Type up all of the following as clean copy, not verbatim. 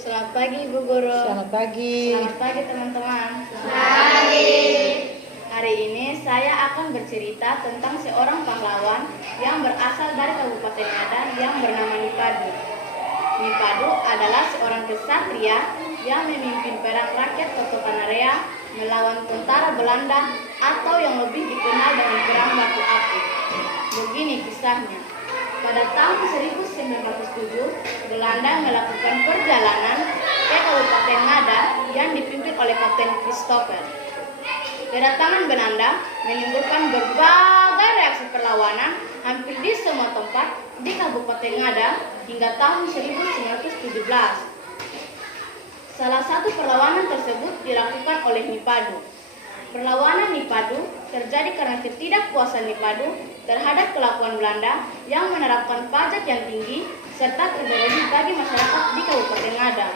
Selamat pagi Ibu Guru. Selamat pagi. Selamat pagi teman-teman. Pagi. Hari ini saya akan bercerita tentang seorang pahlawan yang berasal dari Kabupaten Ngada yang bernama Nipadu. Nipadu adalah seorang kesatria yang memimpin perang rakyat Kertopanarea melawan tentara Belanda atau yang lebih dikenal dengan perang batu api. Begini kisahnya. Pada tahun 1907, Belanda melakukan perjalanan ke Kabupaten Ngada yang dipimpin oleh Kapten Christopher. Kedatangan Belanda menimbulkan berbagai reaksi perlawanan hampir di semua tempat di Kabupaten Ngada hingga tahun 1917. Salah satu perlawanan tersebut dilakukan oleh Nipadu. Perlawanan Nipadu terjadi karena ketidakpuasan Nipadu terhadap kelakuan Belanda yang menerapkan pajak yang tinggi serta kerja rodi bagi masyarakat di Kabupaten Ngada.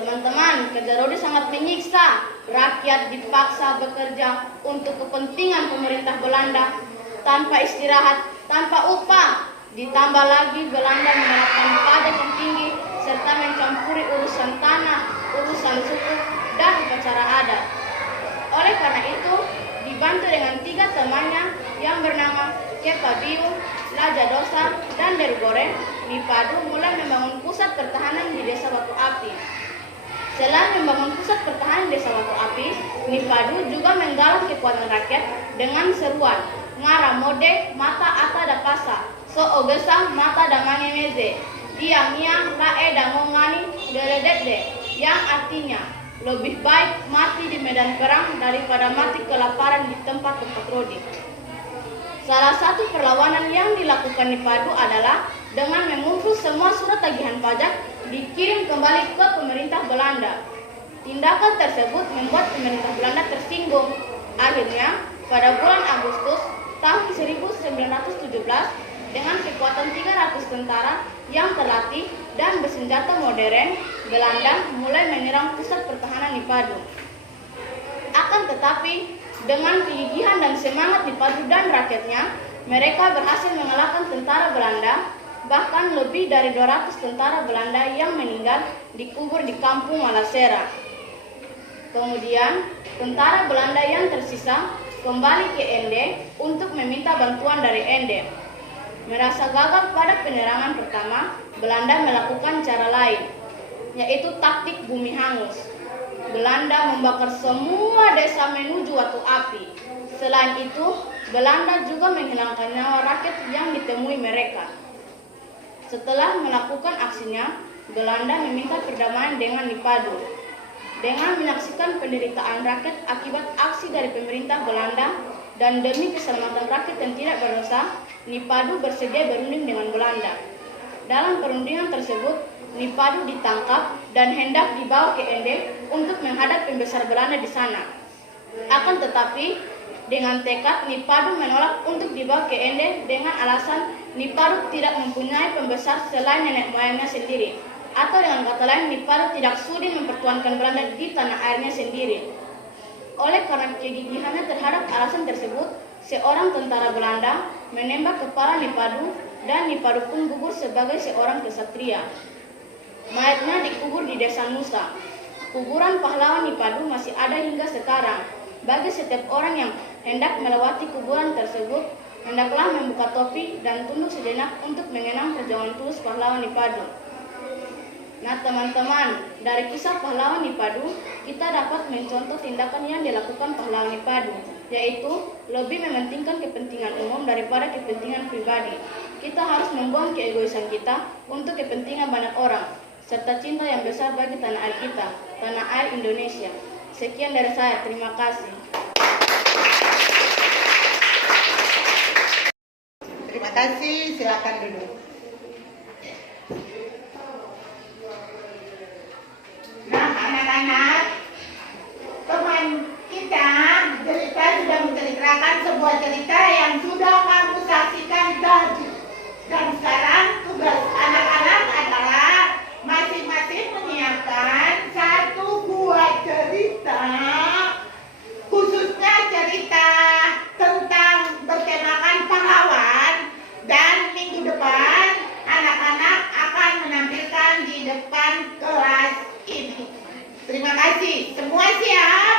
Teman-teman, kerja rodi sangat menyiksa. Rakyat dipaksa bekerja untuk kepentingan pemerintah Belanda tanpa istirahat, tanpa upah. Ditambah lagi Belanda menerapkan pajak yang tinggi serta mencampuri urusan tanah, urusan suku, dan upacara adat. Oleh karena itu, dibantu dengan 3 temannya yang bernama Kepabiu, Lajadosa, dan Derugore, Nipadu mulai membangun pusat pertahanan di Desa Batu Api. Selain membangun pusat pertahanan Desa Batu Api, Nipadu juga menggalang kekuatan rakyat dengan seruan Ngara mode mata ata da pasa, so ogesa mata da mane meze, dia lae da ngongani deredede, yang artinya lebih baik mati di medan perang daripada mati kelaparan di tempat-tempat rodi. Salah satu perlawanan yang dilakukan Nipadu adalah dengan mengumpul semua surat tagihan pajak dikirim kembali ke pemerintah Belanda. Tindakan tersebut membuat pemerintah Belanda tersinggung. Akhirnya, pada bulan Agustus tahun 1917, dengan kekuatan 300 tentara yang terlatih dan bersenjata modern, Belanda mulai menyerang pusat pertahanan Nipadu. Akan tetapi, dengan kegigihan dan semangat Nipadu dan rakyatnya, mereka berhasil mengalahkan tentara Belanda. Bahkan lebih dari 200 tentara Belanda yang meninggal dikubur di kampung Malasera. Kemudian, tentara Belanda yang tersisa kembali ke Ende untuk meminta bantuan dari Ende. Merasa gagal pada penyerangan pertama, Belanda melakukan cara lain, yaitu taktik bumi hangus. Belanda membakar semua desa menuju Batu Api. Selain itu, Belanda juga menghilangkan nyawa rakyat yang ditemui mereka. Setelah melakukan aksinya, Belanda meminta perdamaian dengan Nipadu. Dengan menyaksikan penderitaan rakyat akibat aksi dari pemerintah Belanda dan demi keselamatan rakyat yang tidak berdosa, Nipadu bersedia berunding dengan Belanda. Dalam perundingan tersebut, Nipadu ditangkap dan hendak dibawa ke Ende untuk menghadap pembesar Belanda di sana. Akan tetapi, dengan tekad Nipadu menolak untuk dibawa ke Ende dengan alasan Nipadu tidak mempunyai pembesar selain nenek moyangnya sendiri. Atau dengan kata lain, Nipadu tidak sudi mempertuankan Belanda di tanah airnya sendiri. Oleh karena kegigihannya terhadap alasan tersebut, seorang tentara Belanda menembak kepala Nipadu dan Nipadu pun gugur sebagai seorang kesatria. Mayatnya dikubur di Desa Nusa. Kuburan pahlawan Nipadu masih ada hingga sekarang. Bagi setiap orang yang hendak melewati kuburan tersebut, hendaklah membuka topi dan tunduk sejenak untuk mengenang perjuangan tulus pahlawan Nipadu. Nah teman-teman, dari kisah pahlawan Nipadu, kita dapat mencontoh tindakan yang dilakukan pahlawan Nipadu, yaitu lebih mementingkan kepentingan umum daripada kepentingan pribadi. Kita harus membuang keegoisan kita untuk kepentingan banyak orang, serta cinta yang besar bagi tanah air kita, tanah air Indonesia. Sekian dari saya, terima kasih. Terima kasih, silakan duduk. Nah, anak-anak, teman kita cerita sudah menceritakan sebuah cerita yang sudah kamu saksikan tadi. Dan sekarang tugas anak-anak adalah masing-masing menyiapkan satu buah cerita, khususnya cerita tentang bertemakan pahlawan. Dan minggu depan menceritakan kelas ini. Terima kasih. Semua siap?